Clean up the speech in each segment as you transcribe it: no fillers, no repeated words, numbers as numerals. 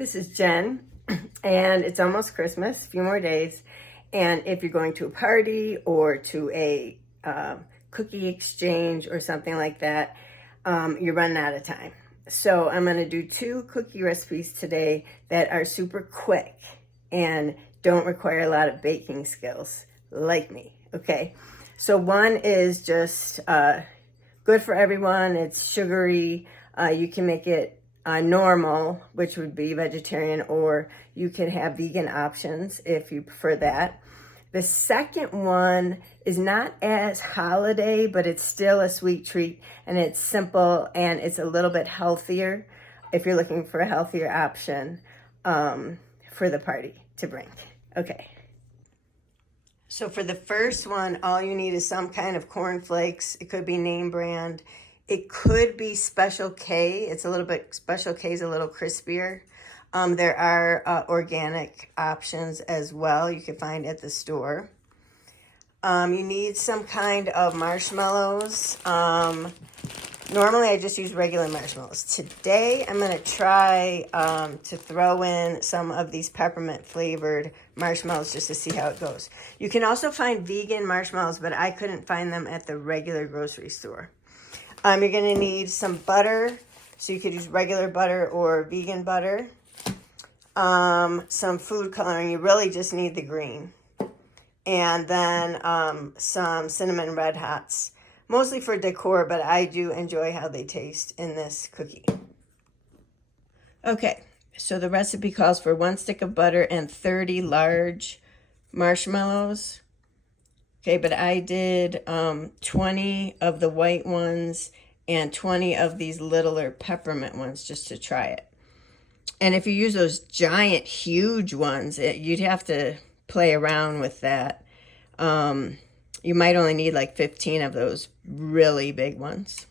this is Jen, and it's almost Christmas, a few more days. And if you're going to a party or to a cookie exchange or something like that, you're running out of time. So I'm going to do 2 cookie recipes today that are super quick and don't require a lot of baking skills like me, okay? So one is just good for everyone. It's sugary. You can make it normal, which would be vegetarian, or you can have vegan options if you prefer that. The second one is not as holiday, but it's still a sweet treat, and it's simple, and it's a little bit healthier if you're looking for a healthier option for the party to bring. Okay. So for the first one, all you need is some kind of cornflakes. It could be name brand. It could be Special K. It's a little bit, Special K is a little crispier. There are organic options as well you can find at the store. You need some kind of marshmallows. Normally I just use regular marshmallows. Today I'm going to try to throw in some of these peppermint flavored marshmallows just to see how it goes. You can also find vegan marshmallows, but I couldn't find them at the regular grocery store. You're going to need some butter, so you could use regular butter or vegan butter. Some food coloring. You really just need the green. And then some cinnamon red hots. Mostly for decor, but I do enjoy how they taste in this cookie. Okay, so the recipe calls for 1 stick of butter and 30 large marshmallows. Okay, but I did 20 of the white ones and 20 of these littler peppermint ones just to try it. And if you use those giant, huge ones, you'd have to play around with that. You might only need like 15 of those really big ones.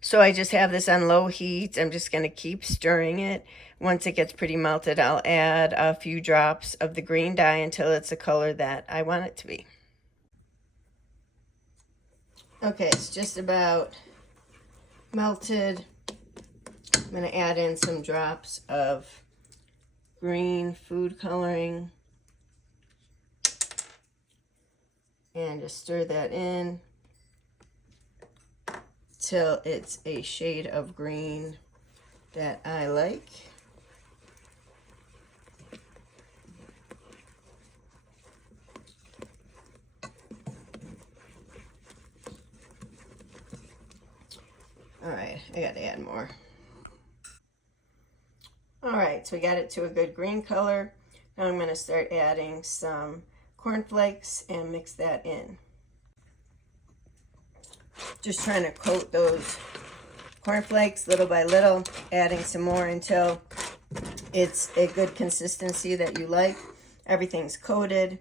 So I just have this on low heat. I'm just going to keep stirring it. Once it gets pretty melted, I'll add a few drops of the green dye until it's the color that I want it to be. Okay, it's just about melted. I'm going to add in some drops of green food coloring. And just stir that in till it's a shade of green that I like. All right, I got to add more. All right, so we got it to a good green color. Now I'm going to start adding some cornflakes and mix that in. Just trying to coat those cornflakes little by little, adding some more until it's a good consistency that you like. Everything's coated,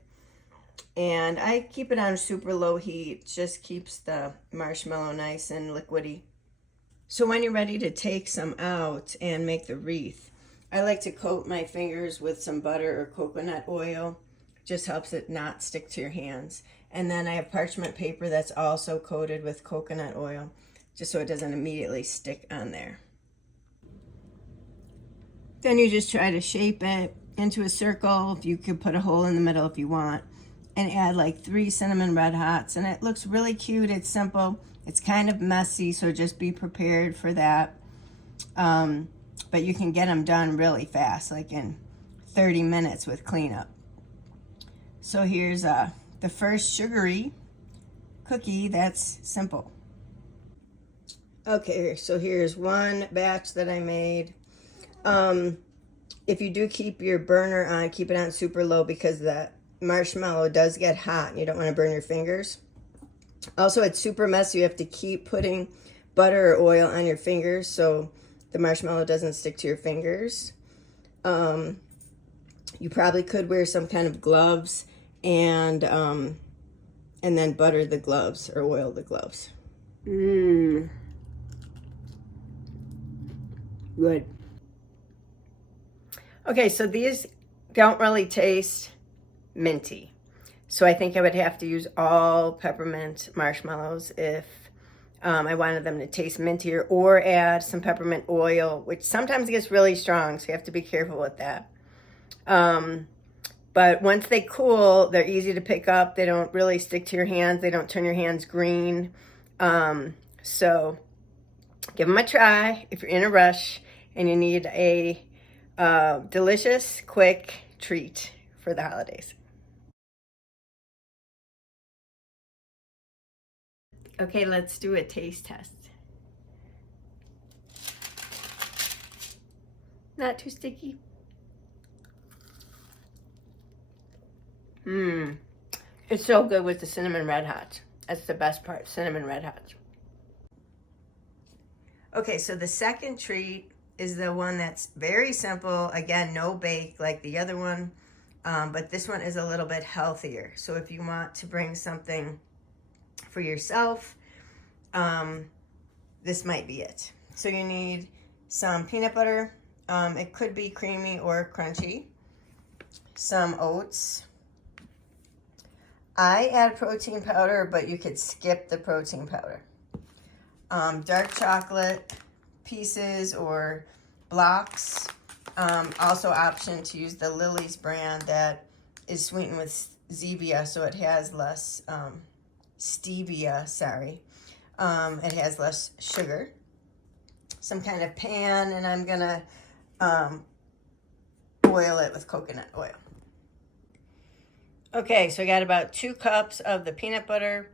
and I keep it on super low heat. Just keeps the marshmallow nice and liquidy. So when you're ready to take some out and make the wreath, I like to coat my fingers with some butter or coconut oil. Just helps it not stick to your hands. And then I have parchment paper that's also coated with coconut oil, just so it doesn't immediately stick on there. Then you just try to shape it into a circle. You could put a hole in the middle if you want, and add like 3 cinnamon red hots, and it looks really cute. It's simple. It's kind of messy, so just be prepared for that. But you can get them done really fast, like in 30 minutes with cleanup. So here's the first sugary cookie that's simple. Okay, so here's one batch that I made. If you do keep your burner on, keep it on super low, because the marshmallow does get hot and you don't want to burn your fingers. Also, it's super messy. You have to keep putting butter or oil on your fingers so the marshmallow doesn't stick to your fingers. You probably could wear some kind of gloves and then butter the gloves or oil the gloves. Good. Okay, so these don't really taste minty. So I think I would have to use all peppermint marshmallows if I wanted them to taste mintier, or add some peppermint oil, which sometimes gets really strong, so you have to be careful with that. But once they cool, they're easy to pick up. They don't really stick to your hands. They don't turn your hands green. So give them a try if you're in a rush and you need a delicious, quick treat for the holidays. Okay, let's do a taste test. Not too sticky. It's so good with the cinnamon red hot. That's the best part, cinnamon red hot. Okay, so the second treat is the one that's very simple. Again, no bake like the other one, but this one is a little bit healthier. So if you want to bring something for yourself, this might be it. So you need some peanut butter. It could be creamy or crunchy. Some oats. I add protein powder, but you could skip the protein powder. Dark chocolate pieces or blocks. Also option to use the Lily's brand that is sweetened with stevia, so it has less stevia, sorry. It has less sugar. Some kind of pan, and I'm gonna oil it with coconut oil. Okay, so I got about 2 cups of the peanut butter,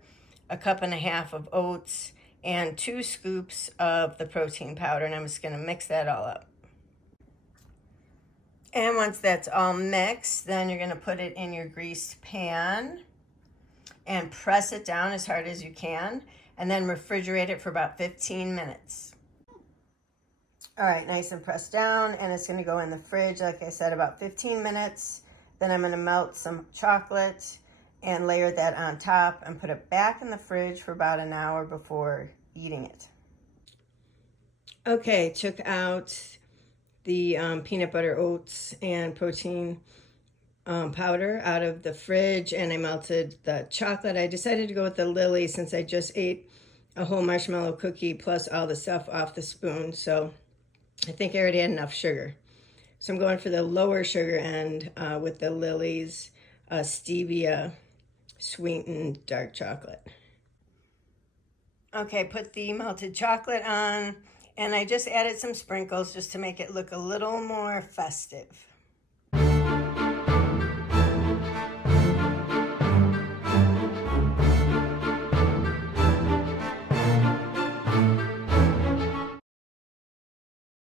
a cup and a half of oats, and 2 scoops of the protein powder, and I'm just gonna mix that all up. And once that's all mixed, then you're gonna put it in your greased pan and press it down as hard as you can, and then refrigerate it for about 15 minutes. All right, nice and pressed down, and it's gonna go in the fridge, like I said, about 15 minutes. Then I'm gonna melt some chocolate and layer that on top and put it back in the fridge for about an hour before eating it. Okay, took out the peanut butter, oats, and protein powder out of the fridge, and I melted the chocolate. I decided to go with the Lily since I just ate a whole marshmallow cookie plus all the stuff off the spoon, so I think I already had enough sugar. So I'm going for the lower sugar end with the Lily's stevia sweetened dark chocolate. Okay, put the melted chocolate on, and I just added some sprinkles just to make it look a little more festive.